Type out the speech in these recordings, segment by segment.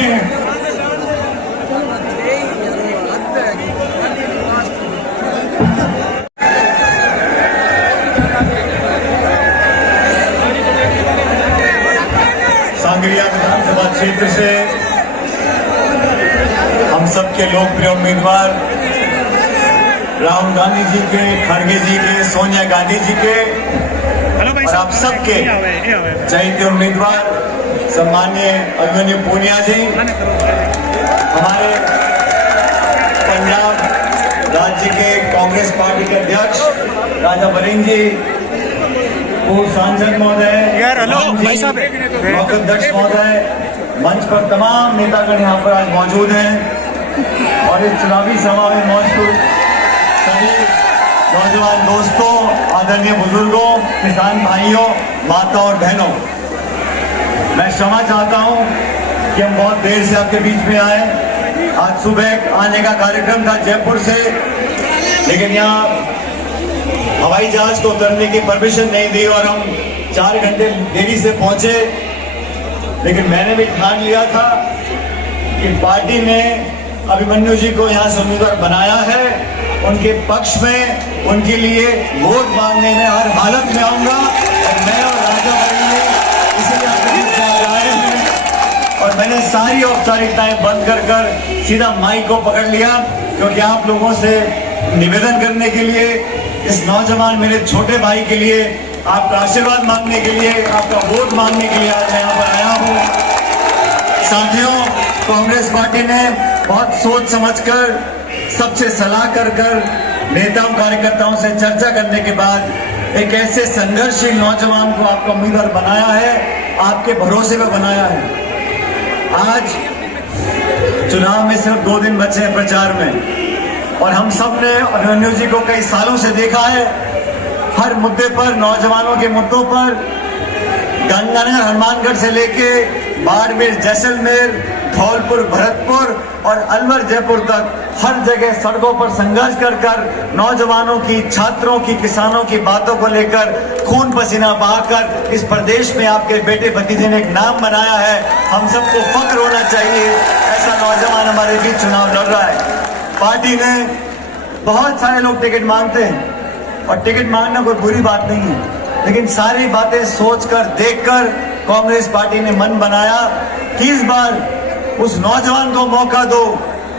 पहुंचे हैं। सांगरिया विधानसभा क्षेत्र से हम सबके लोकप्रिय उम्मीदवार राहुल गांधी जी के, खड़गे जी के, सोनिया गांधी जी के और आप सबके चहेते उम्मीदवार सम्माननीय अभिमन्यु पूनिया जी, हमारे पंजाब राज्य के कांग्रेस पार्टी के अध्यक्ष राजा वरिंग जी, पूर्व सांसद महोदय, अध्यक्ष महोदय, मंच पर तमाम नेतागण यहाँ पर आज मौजूद हैं और इस चुनावी सभा में मौजूद सभी नौजवान दोस्तों, आदरणीय बुजुर्गों, किसान भाइयों, माता और बहनों, मैं क्षमा चाहता हूं कि हम बहुत देर से आपके बीच में आए। आज सुबह आने का कार्यक्रम था जयपुर से, लेकिन यहाँ हवाई जहाज को उतरने की परमिशन नहीं दी और हम 4 घंटे देरी से पहुंचे। लेकिन मैंने भी ठान लिया था कि पार्टी ने अभिमन्यु जी को यहाँ से उम्मीदवार बनाया है, उनके पक्ष में, उनके लिए वोट मांगने में हर हालत में आऊंगा और मैं और राजा भाई इसीलिए आपके बीच में आए हैं। और मैंने सारी औपचारिकताएं बंद कर सीधा माइक को पकड़ लिया, क्योंकि आप लोगों से निवेदन करने के लिए, इस नौजवान मेरे छोटे भाई के लिए, आपका आशीर्वाद मांगने के लिए, आपका वोट मांगने के लिए आज यहाँ पर आया हूँ। साथियों, कांग्रेस पार्टी ने बहुत सोच समझकर, सबसे सलाह कर नेताओं कार्यकर्ताओं से चर्चा करने के बाद एक ऐसे संघर्षशील नौजवान को आपका उम्मीदवार बनाया है, आपके भरोसे में बनाया है। आज चुनाव में सिर्फ 2 दिन बचे हैं प्रचार में, और हम सब ने अभिमन्यु जी को कई सालों से देखा है, हर मुद्दे पर, नौजवानों के मुद्दों पर, गंगानगर हनुमानगढ़ से लेके बाड़मेर, जैसलमेर, धौलपुर, भरतपुर और अलवर, जयपुर तक हर जगह सड़कों पर संघर्ष कर नौजवानों की, छात्रों की, किसानों की बातों को लेकर खून पसीना बहाकर इस प्रदेश में आपके बेटे भतीजे ने एक नाम बनाया है। हम सबको फक्र होना चाहिए, ऐसा नौजवान हमारे बीच चुनाव लड़ रहा है। पार्टी ने, बहुत सारे लोग टिकट मांगते हैं और टिकट मांगना कोई बुरी बात नहीं है, लेकिन सारी बातें सोचकर, देखकर कांग्रेस पार्टी ने मन बनाया कि इस बार उस नौजवान को मौका दो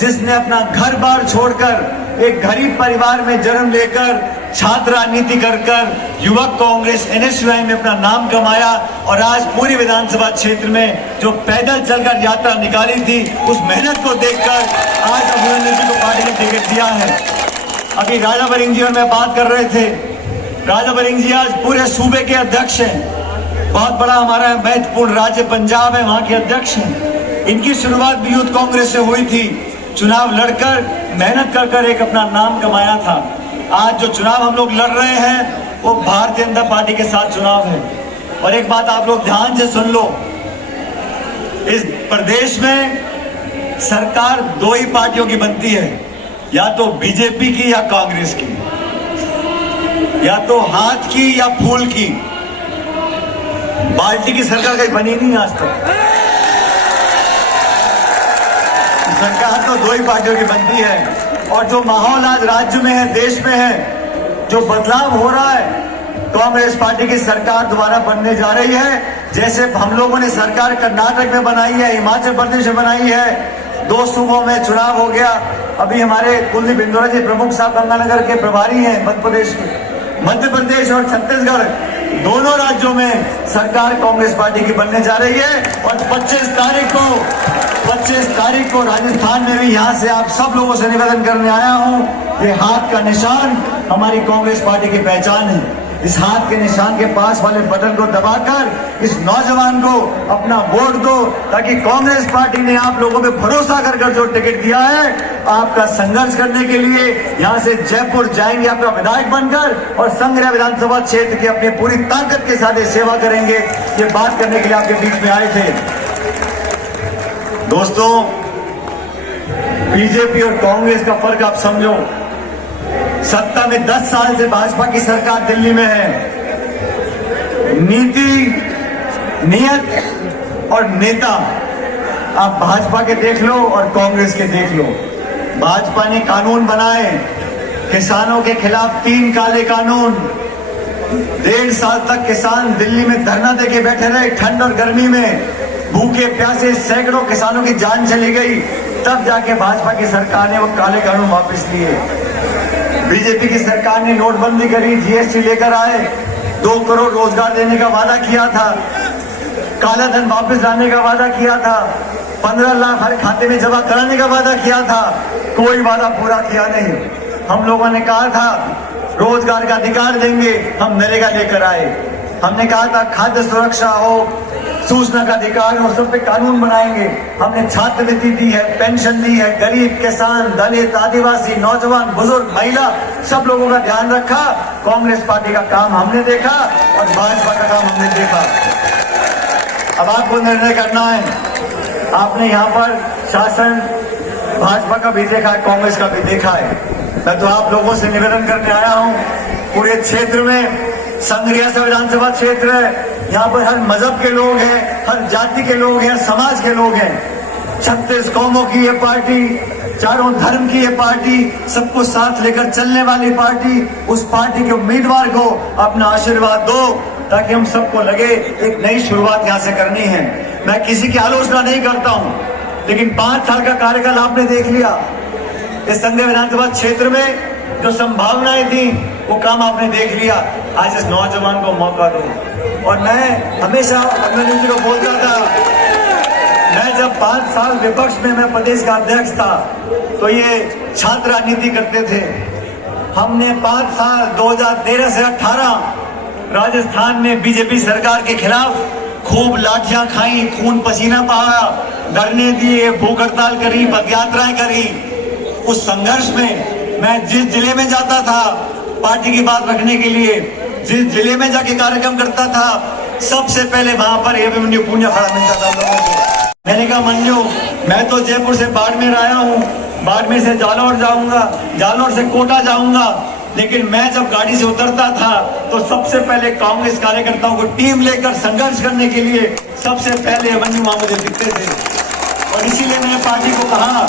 जिसने अपना घर बार छोड़कर एक गरीब परिवार में जन्म लेकर छात्र राजनीति कर युवक कांग्रेस NSUI में अपना नाम कमाया, और आज पूरी विधानसभा क्षेत्र में जो पैदल चलकर यात्रा निकाली थी, उस मेहनत को देखकर आज अभिमन्यु जी को पार्टी ने टिकट दिया है। अभी राजा वरिंग जी और मैं बात कर रहे थे, राजा वरिंग जी आज पूरे सूबे के अध्यक्ष हैं, बहुत बड़ा हमारा महत्वपूर्ण राज्य पंजाब है, वहां के अध्यक्ष हैं। इनकी शुरुआत भी यूथ कांग्रेस से हुई थी, चुनाव लड़कर मेहनत कर एक अपना नाम कमाया था। आज जो चुनाव हम लोग लड़ रहे हैं वो भारतीय जनता पार्टी के साथ चुनाव है। और एक बात आप लोग ध्यान से सुन लो, इस प्रदेश में सरकार 2 ही पार्टियों की बनती है, या तो बीजेपी की या कांग्रेस की, या तो हाथ की या फूल की। बाल्टी की सरकार कहीं बनी नहीं आज तक। सरकार तो 2 ही पार्टियों की बनती है। और जो माहौल आज राज्य में है, देश में है, जो बदलाव हो रहा है, कांग्रेस पार्टी की सरकार दोबारा बनने जा रही है। जैसे हम लोगों ने सरकार कर्नाटक में बनाई है, हिमाचल प्रदेश में बनाई है, 2 सूबों में चुनाव हो गया। अभी हमारे कुलदीप इंदौरा जी प्रमुख साहब गंगानगर के प्रभारी हैं मध्य प्रदेश और छत्तीसगढ़, दोनों राज्यों में सरकार कांग्रेस पार्टी की बनने जा रही है। और 25 तारीख को राजस्थान में भी यहाँ से आप सब लोगों से निवेदन करने आया हूँ, ये हाथ का निशान हमारी कांग्रेस पार्टी की पहचान है। इस हाथ के निशान के पास वाले बटन को दबाकर इस नौजवान को अपना वोट दो, ताकि कांग्रेस पार्टी ने आप लोगों पे भरोसा कर जो टिकट दिया है, आपका संघर्ष करने के लिए यहाँ से जयपुर जाएंगे आपका विधायक बनकर, और संग्रह विधानसभा क्षेत्र की अपनी पूरी ताकत के साथ सेवा करेंगे। ये बात करने के लिए आपके बीच में आए थे। दोस्तों, बीजेपी और कांग्रेस का फर्क आप समझो। सत्ता में 10 साल से भाजपा की सरकार दिल्ली में है, नीति, नियत और नेता आप भाजपा के देख लो और कांग्रेस के देख लो। भाजपा ने कानून बनाए किसानों के खिलाफ, 3 काले कानून। 1.5 साल तक किसान दिल्ली में धरना देके बैठे रहे, ठंड और गर्मी में, भूखे प्यासे सैकड़ों किसानों की जान चली गई। तब जाके भाजपा की सरकार ने वो काले कानून वापस लिए। बीजेपी की सरकार ने नोटबंदी करी, जीएसटी लेकर आए, 2 करोड़ रोजगार देने का वादा किया था, काला धन वापस लाने का वादा किया था, 15 लाख हर खाते में जमा कराने का वादा किया था। कोई वादा पूरा किया नहीं। हम लोगों ने कहा था रोजगार का अधिकार देंगे, हम नरेगा लेकर आए। हमने कहा था खाद्य सुरक्षा हो, सूचना का अधिकार हो, सब पे कानून बनाएंगे। हमने छात्रवृत्ति दी है, पेंशन दी है, गरीब, किसान, दलित, आदिवासी, नौजवान, बुजुर्ग, महिला, सब लोगों का ध्यान रखा। कांग्रेस पार्टी का काम हमने देखा और भाजपा का काम हमने देखा। अब आपको निर्णय करना है। आपने यहाँ पर शासन भाजपा का भी देखा है, कांग्रेस का भी देखा है। मैं तो आप लोगों से निवेदन करने आया हूँ, पूरे क्षेत्र में संग्रिया से विधानसभा क्षेत्र है, यहाँ पर हर मजहब के लोग हैं, हर जाति के लोग हैं, समाज के लोग हैं। 36 कौमों की ये पार्टी, चारों धर्म की ये पार्टी, सबको साथ लेकर चलने वाली पार्टी। उस पार्टी के उम्मीदवार को अपना आशीर्वाद दो ताकि हम सबको लगे एक नई शुरुआत यहाँ से करनी है। मैं किसी की आलोचना नहीं करता हूँ, लेकिन 5 साल का कार्यकाल आपने देख लिया। इस संघ विधानसभा क्षेत्र में जो संभावनाएं थी वो काम आपने देख लिया। आज इस नौजवान को मौका दो। और मैं हमेशा अभिमन्यु जी को बोलता था, मैं जब 5 साल विपक्ष में मैं प्रदेश का अध्यक्ष था तो ये छात्र राजनीति करते थे। हमने 5 साल 2013 से 18 राजस्थान में बीजेपी सरकार के खिलाफ खूब लाठियां खाई, खून पसीना बहाया, धरने दिए, भूख हड़ताल करी, पदयात्राएं करी। उस संघर्ष में मैं जिस जिले में जाता था पार्टी की बात रखने के लिए, जिस जिले में जाके कार्यक्रम करता था, सबसे पहले वहां पर अभिमन्यु पूंजा खड़ा मिलता था लोगों को। मैंने कहा मन्यु, मैं तो जयपुर से बाड़मेर आया हूँ, बाड़मेर से जालौर जाऊंगा, जालौर से कोटा जाऊंगा, लेकिन मैं जब गाड़ी से उतरता था तो सबसे पहले कांग्रेस कार्यकर्ताओं को टीम लेकर संघर्ष करने के लिए सबसे पहले अभिमन्यु वहां मुझे दिखते थे। और इसीलिए मैंने पार्टी को कहा,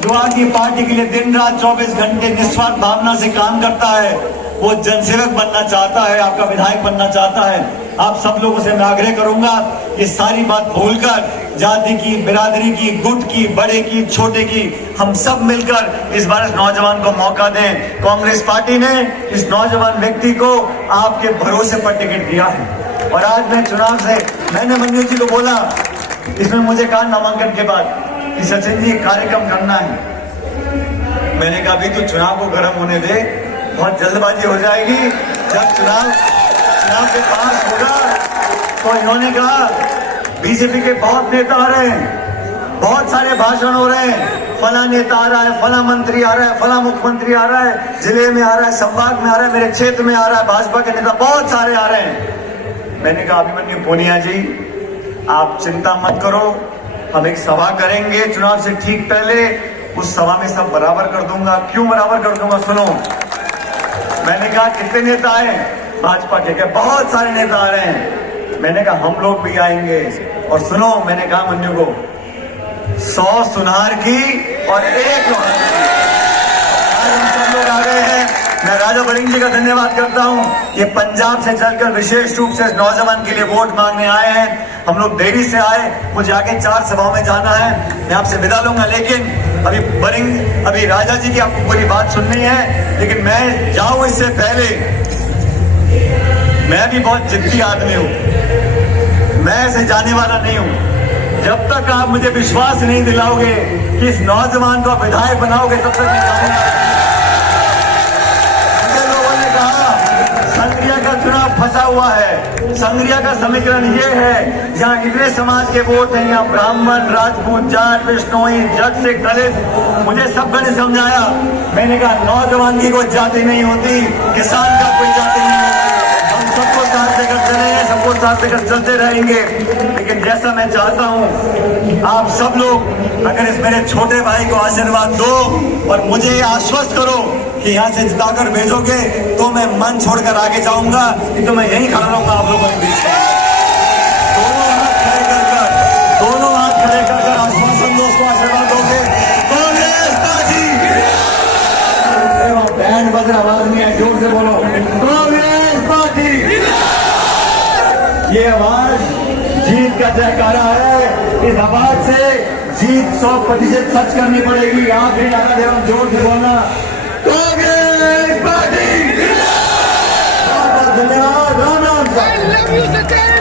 जो आपकी पार्टी के लिए दिन रात 24 घंटे निस्वार्थ भावना से काम करता है, वो जनसेवक बनना चाहता है, आपका विधायक बनना चाहता है। आप सब लोगों से मैं आग्रह करूंगा, ये सारी बात भूलकर जाति की, बिरादरी की, गुट की, बड़े की, छोटे की, हम सब मिलकर इस बार इस नौजवान को मौका दें। कांग्रेस पार्टी ने इस नौजवान व्यक्ति को आपके भरोसे पर टिकट दिया है। और आज मैं चुनाव से मैंने मन्यु जी को बोला, इसमें मुझे कहा नामांकन के बाद कि सचिन जी कार्यक्रम करना है। मैंने कहा अभी तो चुनाव को गर्म होने दे, बहुत जल्दबाजी हो जाएगी। जब चुनाव के पास होगा तो इन्होंने कहा बीजेपी के बहुत नेता आ रहे हैं, बहुत सारे भाषण हो रहे हैं, फला नेता आ रहा है, फला मंत्री आ रहा है, फला मुख्यमंत्री आ रहा है, जिले में आ रहा है, संभाग में आ रहा है, मेरे क्षेत्र में आ रहा है, भाजपा के नेता बहुत सारे आ रहे हैं। मैंने कहा अभिमन्यु पूनिया जी, आप चिंता मत करो, हम एक सभा करेंगे चुनाव से ठीक पहले, उस सभा में सब बराबर कर दूंगा। क्यों बराबर कर दूंगा, सुनो। मैंने कहा कितने नेता आए, भाजपा के बहुत सारे नेता आ रहे हैं। मैंने कहा हम लोग भी आएंगे। और सुनो, मैंने कहा मन्यु को 100 सुनार की और 1 लोहार की। आज हम सब लोग आ गए हैं। मैं राजा बरिंग जी का धन्यवाद करता हूं, ये पंजाब से चलकर विशेष रूप से नौजवान के लिए वोट मांगने आए हैं। हम लोग देरी से आए, मुझे आगे 4 सभाओं में जाना है, मैं आपसे विदा लूंगा। लेकिन अभी राजा जी की आपको पूरी बात सुननी है, लेकिन मैं जाऊं इससे पहले, मैं भी बहुत जिद्दी आदमी हूं, मैं ऐसे जाने वाला नहीं हूं। जब तक आप मुझे विश्वास नहीं दिलाओगे कि इस नौजवान को विधायक बनाओगे, तब तक मैं जाऊंगा। मुझे लोगों ने कहा संग्रिया का चुनाव फंसा हुआ है। संग्रिया का समीकरण ये है, जहाँ इतने समाज के वोट हैं, यहाँ ब्राह्मण, राजपूत, जाट, बिश्नोई, जट, सिख, दलित, मुझे सबका ने समझाया। मैंने कहा नौजवान की कोई जाति नहीं होती, किसान का कोई जाति नहीं होती, हम सबको साथ लेकर चलेंगे, सबको साथ लेकर चलते रहेंगे। लेकिन जैसा मैं चाहता हूँ, आप सब लोग अगर इस मेरे छोटे भाई को आशीर्वाद दो और मुझे आश्वस्त करो कि यहाँ से जिताकर भेजोगे, तो मैं मन छोड़कर आगे जाऊंगा, नहीं तो मैं यहीं खड़ा रहूंगा आप लोगों के बीच में। दोनों हाथ खड़े कर आशीर्वाद जोर से बोलो, कांग्रेस पार्टी। ये आवाज जीत का जयकारा है। इस आवाज से जीत 100% सच करनी पड़ेगी। आखिरी नारा दे रहा हूं, जोर से बोलना, कांग्रेस पार्टी। बहुत बहुत धन्यवाद। राम राम।